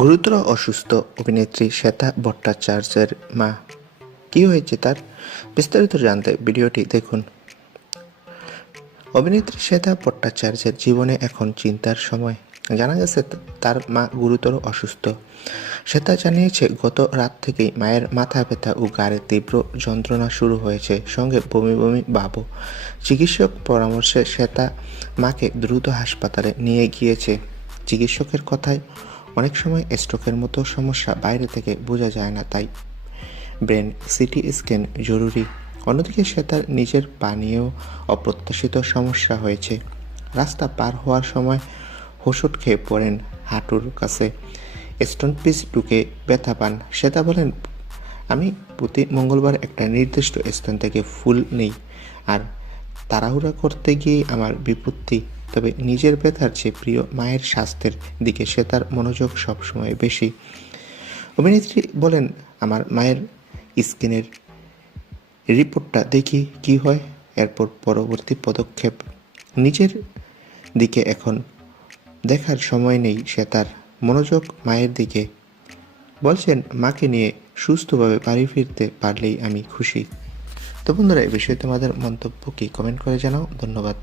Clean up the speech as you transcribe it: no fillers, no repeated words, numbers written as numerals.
গুরুতর অসুস্থ অভিনেত্রী শ্বেতা ভট্টাচার্যের মা। কি হয়েছে তার? বিস্তারিত জানতে ভিডিওটি দেখুন। অভিনেত্রী শ্বেতা ভট্টাচার্যের জীবনে এখন চিন্তার সময়। জানা গেছে তার মা গুরুতর অসুস্থ। শ্বেতা জানিয়েছে, গত রাত থেকেই মায়ের মাথা ব্যথা ও ঘাড়ে তীব্র যন্ত্রণা শুরু হয়েছে, সঙ্গে বমি বমি ভাবও। চিকিৎসক পরামর্শে শ্বেতা মাকে দ্রুত হাসপাতালে নিয়ে গিয়েছে। চিকিৎসকের কথায়, অনেক সময় স্ট্রোকের মতো সমস্যা বাইরে থেকে বোঝা যায় না, তাই ব্রেন সিটি স্ক্যান জরুরি। অন্যদিকে শ্বেতার নিজের পা নিয়েও অপ্রত্যাশিত সমস্যা হয়েছে। রাস্তা পার হওয়ার সময় হোঁচট খেয়ে পড়েন হাঁটুর কাছে। স্টোন পিস ঢুকে ব্যথা পান। শ্বেতা বলেন, আমি প্রতি মঙ্গলবার একটা নির্দিষ্ট স্থান থেকে ফুল নেই, আর তাড়াহুড়া করতে গিয়েই আমার বিপত্তি। তবে নিজের ব্যথার চেয়ে প্রিয় মায়ের স্বাস্থ্যের দিকে শ্বেতার মনোযোগ সবসময় বেশি। অভিনেত্রী বলেন, আমার মায়ের স্কিনের রিপোর্টটা দেখি কি হয়, এরপর পরবর্তী পদক্ষেপ। নিজের দিকে এখন দেখার সময় নেই শ্বেতার, মনোযোগ মায়ের দিকে। বলছেন, মাকে নিয়ে সুস্থভাবে বাড়ি ফিরতে পারলেই আমি খুশি। তো বন্ধুরা, এই বিষয়ে তোমাদের মন্তব্য কি কমেন্ট করে জানাও। ধন্যবাদ।